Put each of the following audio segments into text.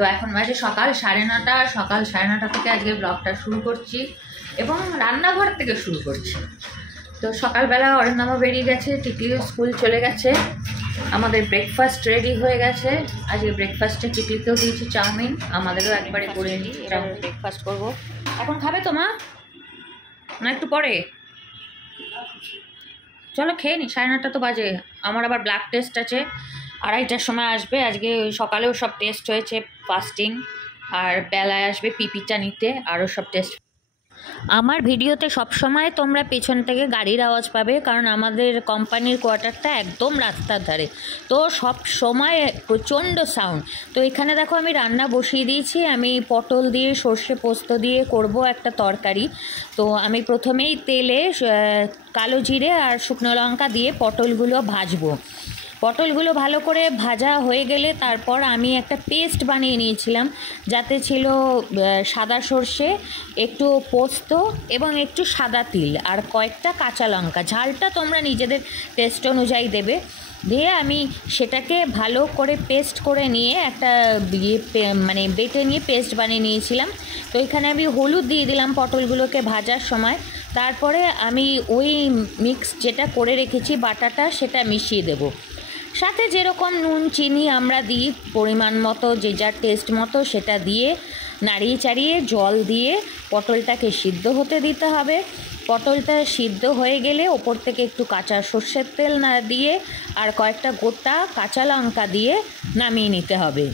তো এখন বাজে সকাল 9:30, সকাল 9:30 থেকে আজকে ব্লগটা শুরু করছি এবং রান্নাঘর থেকে শুরু করছি। তো সকালবেলা অরিন্দমও বেরিয়ে গেছে, টিকলিও স্কুল চলে গেছে, আমাদের ব্রেকফাস্ট রেডি হয়ে গেছে। আজকে ব্রেকফাস্টে টিকলিকেও দিয়েছি চাউমিন, আমাদেরও একবারে করে নিই, এরকম ব্রেকফাস্ট করবো। এখন খাবে তো মা না একটু পরে? চলো খেয়ে নি, 9:30 তো বাজে। আমার আবার ব্লাড টেস্ট আছে, 2:30টার সময় আসবে। আজকে ওই সকালেও সব টেস্ট হয়েছে, ফাস্টিং, আর বেলায় আসবে পিপিটা নিতে, আরও সব টেস্ট। আমার ভিডিওতে সব সময় তোমরা পেছন থেকে গাড়ির আওয়াজ পাবে, কারণ আমাদের কোম্পানির কোয়ার্টারটা একদম রাস্তার ধারে, তো সব সময় প্রচণ্ড সাউন্ড। তো এখানে দেখো আমি রান্না বসিয়ে দিয়েছি, আমি পটল দিয়ে সর্ষে পোস্ত দিয়ে করব একটা তরকারি। তো আমি প্রথমেই তেলে কালো জিরে আর শুকনো লঙ্কা দিয়ে পটলগুলো ভাজবো। পটলগুলো ভালো করে ভাজা হয়ে গেলে তারপর আমি একটা পেস্ট বানিয়ে নিয়েছিলাম, যাতে ছিল সাদা সর্ষে, একটু পোস্ত এবং একটু সাদা তিল আর কয়েকটা কাঁচা লঙ্কা। ঝালটা তোমরা নিজেদের টেস্ট অনুযায়ী দেবে। দিয়ে আমি সেটাকে ভালো করে পেস্ট করে নিয়ে একটা মানে বেটে নিয়ে পেস্ট বানিয়ে নিয়েছিলাম। তো এখানে আমি হলুদ দিয়ে দিলাম পটলগুলোকে ভাজার সময়। তারপরে আমি ওই মিক্স যেটা করে রেখেছি বাটাটা, সেটা মিশিয়ে দেবো। সাথে যেরকম নুন চিনি আমরা দিই পরিমাণ মতো, যে যার টেস্ট মতো সেটা দিয়ে নাড়িয়ে চাড়িয়ে জল দিয়ে পটলটাকে সিদ্ধ হতে দিতে হবে। পটলটা সিদ্ধ হয়ে গেলে ওপর থেকে একটু কাঁচা সর্ষের তেল না দিয়ে আর কয়েকটা গোটা কাঁচা লঙ্কা দিয়ে নামিয়ে নিতে হবে।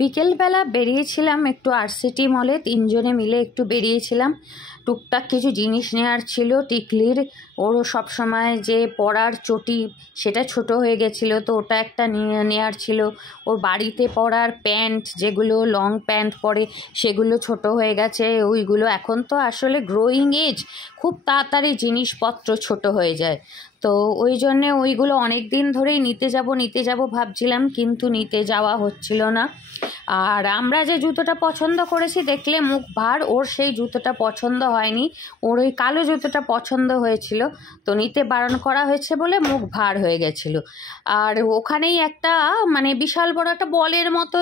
বিকেলবেলা বেরিয়েছিলাম একটু আরসিটি মলে, 3 জনে মিলে একটু বেরিয়েছিলাম। টুকটাক কিছু জিনিস নেওয়ার ছিল টিকলির, ওরও সবসময় যে পরার চটি সেটা ছোট হয়ে গেছিলো, তো ওটা একটা নেওয়ার ছিল। ওর বাড়িতে পরার প্যান্ট, যেগুলো লং প্যান্ট পরে, সেগুলো ছোট হয়ে গেছে। ওইগুলো এখন তো আসলে গ্রোয়িং এজ, খুব তাড়াতাড়ি জিনিসপত্র ছোট হয়ে যায়। তো ওই জন্যে ওইগুলো অনেক দিন ধরেই নিতে যাব ভাবছিলাম, কিন্তু নিতে যাওয়া হচ্ছিল না। আর আমরা যে জুতোটা পছন্দ করেছি, দেখলে মুখ ভার, ওর সেই জুতোটা পছন্দ হয়নি, ওর ওই কালো জুতোটা পছন্দ হয়েছিল। তো নিতে বারণ করা হয়েছে বলে মুখ ভার হয়ে গেছিলো। আর ওখানেই একটা মানে বিশাল বড় একটা বলের মতো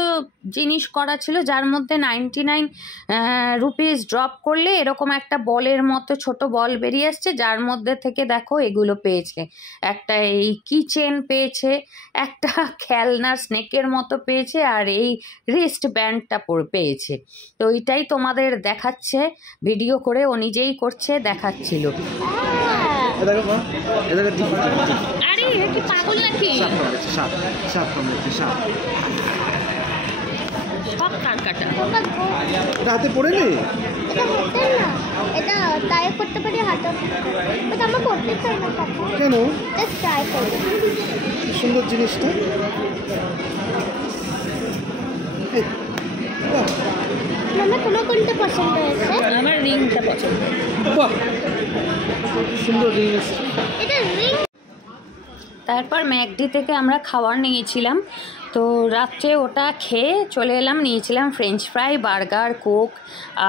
জিনিস করা ছিল, যার মধ্যে 99 রুপিস ড্রপ করলে এরকম একটা বলের মতো ছোট বল বেরিয়ে আসছে, যার মধ্যে থেকে দেখো এগুলো পেয়েছে। একটা এই কিচেন পেয়েছে, একটা খেলনার স্নেকের মতো পেয়েছে, আর এই রিস্ট ব্যান্ডটা পেয়েছে। তো এইটাই তোমাদের দেখাচ্ছে ভিডিও করে, ও নিজেই করছে, দেখাচ্ছিল। আরে কি পাগল নাকি? সব কাটা হাতে পড়ে নেই, এটা ট্রাই করতে পারি হাতে, বাট আমরা করতে চাই না। কেন? জাস্ট ট্রাই করব। সুন্দর জিনিসটা। মামা তোমার কোনটা পছন্দ হয়েছে? আমার রিংটা পছন্দ। বাহ, সুন্দর রিং। এটা রিং। তারপর ম্যাকডি থেকে আমরা খাবার নিয়েছিলাম, তো রাত্রে ওটা খেয়ে চলে এলাম। নিয়েছিলাম ফ্রেঞ্চ ফ্রাই, বার্গার, কোক,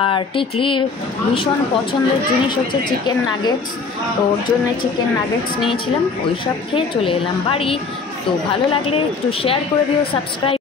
আর টিকলির ভীষণ পছন্দের জিনিস হচ্ছে চিকেন নাগেটস, তো ওর জন্য চিকেন নাগেটস নিয়েছিলাম। ওই সব খেয়ে চলে এলাম বাড়ি। তো ভালো লাগলে একটু শেয়ার করে দিও, সাবস্ক্রাইব।